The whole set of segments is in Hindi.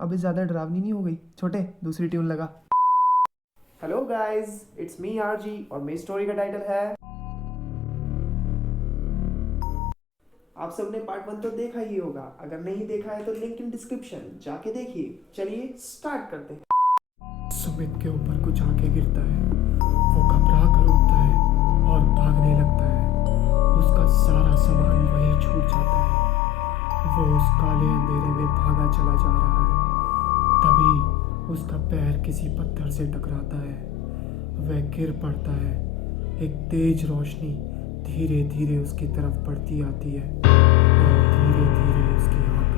अभी ज़्यादा डरावनी नहीं हो गई? छोटे, दूसरी ट्यून लगा। Hello guys, it's me RG और मेरी स्टोरी का टाइटल है। आप सबने पार्ट 1 तो देखा ही होगा। अगर नहीं देखा है तो लिंक इन डिस्क्रिप्शन, जाके देखिए। चलिए स्टार्ट करते हैं। सुमित के ऊपर कुछ आके गिरता है। वो घबरा कर उठता है और भागने लगता है। उसका सारा सामान वहीं छूट जाता है। वो उस काले अंधेरे में भागा चला जा रहा है। तभी उसका पैर किसी पत्थर से टकराता है। वह गिर पड़ता है। एक तेज रोशनी धीरे धीरे उसकी तरफ बढ़ती आती है और धीरे धीरे उसकी आँख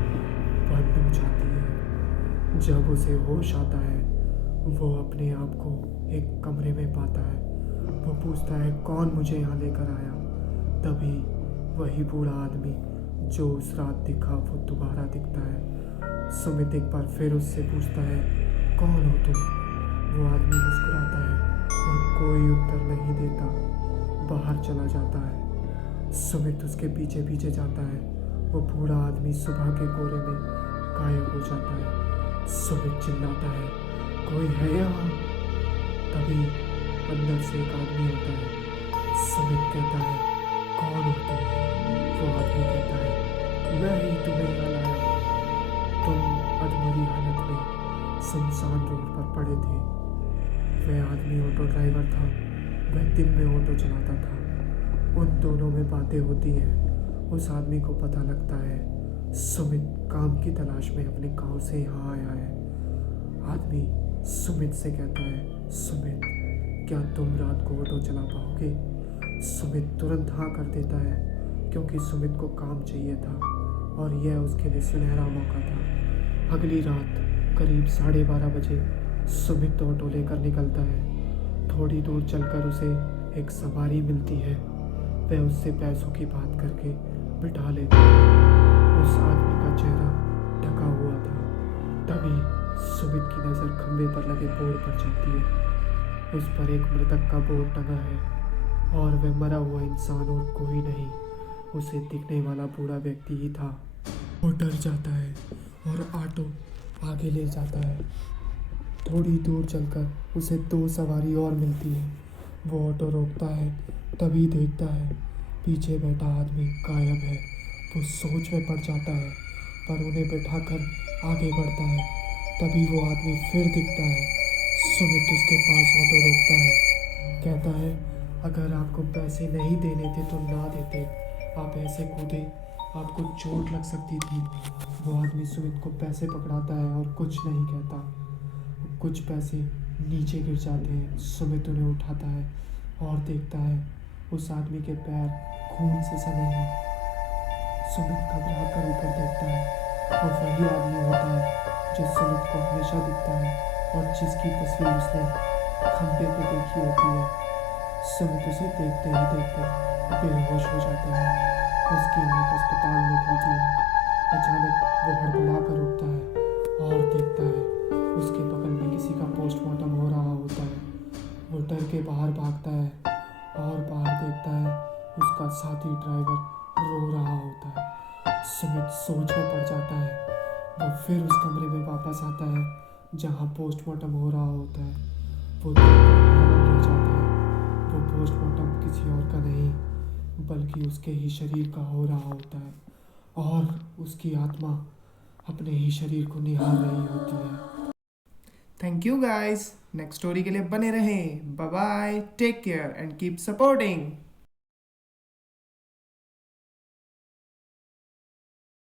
बंद हो जाती है। जब उसे होश आता है, वो अपने आप को एक कमरे में पाता है। वो पूछता है, कौन मुझे यहाँ लेकर आया? तभी वही बूढ़ा आदमी जो उस रात दिखा, वो दोबारा दिखता है। सुमित एक बार फिर उससे पूछता है, कौन हो तुम? वो आदमी मुस्कुराता है और कोई उत्तर नहीं देता, बाहर चला जाता है। सुमित उसके पीछे पीछे जाता है। वो बूढ़ा आदमी सुबह के कोहरे में गायब हो जाता है। सुमित चिल्लाता है, कोई है यहाँ? तभी अंदर से एक आदमी आता है। सुमित कहता है, कौन हो तुम? वो आदमी कहता है, मैं ही तुम्हें यहाँ लाया। तुम अधमरी हालत में सुनसान रोड पर पड़े थे। वह आदमी ऑटो ड्राइवर था। वह दिन में ऑटो चलाता था। उन दोनों में बातें होती हैं। उस आदमी को पता लगता है सुमित काम की तलाश में अपने गांव से यहाँ आया है। आदमी सुमित से कहता है, सुमित, क्या तुम रात को ऑटो चला पाओगे? सुमित तुरंत हाँ कर देता है, क्योंकि सुमित को काम चाहिए था और यह उसके लिए सुनहरा मौका था। अगली रात करीब 12:30 बजे सुमित ऑटो लेकर निकलता है। थोड़ी दूर चलकर उसे एक सवारी मिलती है। वह उससे पैसों की बात करके बिठा लेता है। उस आदमी का चेहरा ढका हुआ था। तभी सुमित की नज़र खंबे पर लगे बोर्ड पर जाती है। उस पर एक मृतक का बोर्ड टंगा है और वह मरा हुआ इंसान और कोई नहीं, उसे दिखने वाला बूढ़ा व्यक्ति ही था। वो डर जाता है और ऑटो आगे ले जाता है। थोड़ी दूर चलकर उसे 2 सवारी और मिलती है। वो ऑटो रोकता है। तभी देखता है पीछे बैठा आदमी गायब है। वो सोच में पड़ जाता है, पर उन्हें बैठाकर आगे बढ़ता है। तभी वो आदमी फिर दिखता है। सुमित उसके पास ऑटो रोकता है, कहता है, अगर आपको पैसे नहीं देने थे तो ना देते। आप ऐसे कूदे, आपको चोट लग सकती थी। वो आदमी सुमित को पैसे पकड़ाता है और कुछ नहीं कहता। कुछ पैसे नीचे गिर जाते हैं। सुमित उन्हें उठाता है और देखता है उस आदमी के पैर खून से सने हैं। सुमित घबरा कर ऊपर देखता है। वो वही आदमी होता है जो सुमित को हमेशा दिखता है और जिसकी तस्वीर उसने खंबे पे देखी होती है। सुमित उसे देखते ही देखते बेहोश हो जाता है। उसकी आँख अस्पताल में खुलती है। अचानक वो हड़बड़ा कर उठता है और देखता है उसके बगल में किसी का पोस्टमार्टम हो रहा होता है। वो डर के बाहर भागता है और बाहर देखता है उसका साथी ड्राइवर रो रहा होता है। सुमित सोच में पड़ जाता है। वो फिर उस कमरे में वापस आता है जहाँ पोस्टमार्टम हो रहा होता है। वो देखकर हैरान रह जाता है। वो पोस्टमार्टम किसी और का नहीं, बल्कि उसके ही शरीर का हो रहा होता है और उसकी आत्मा अपने ही शरीर को निहार रही होती है। Thank you guys. Next story के लिए बने रहें। Bye bye, take care and keep supporting.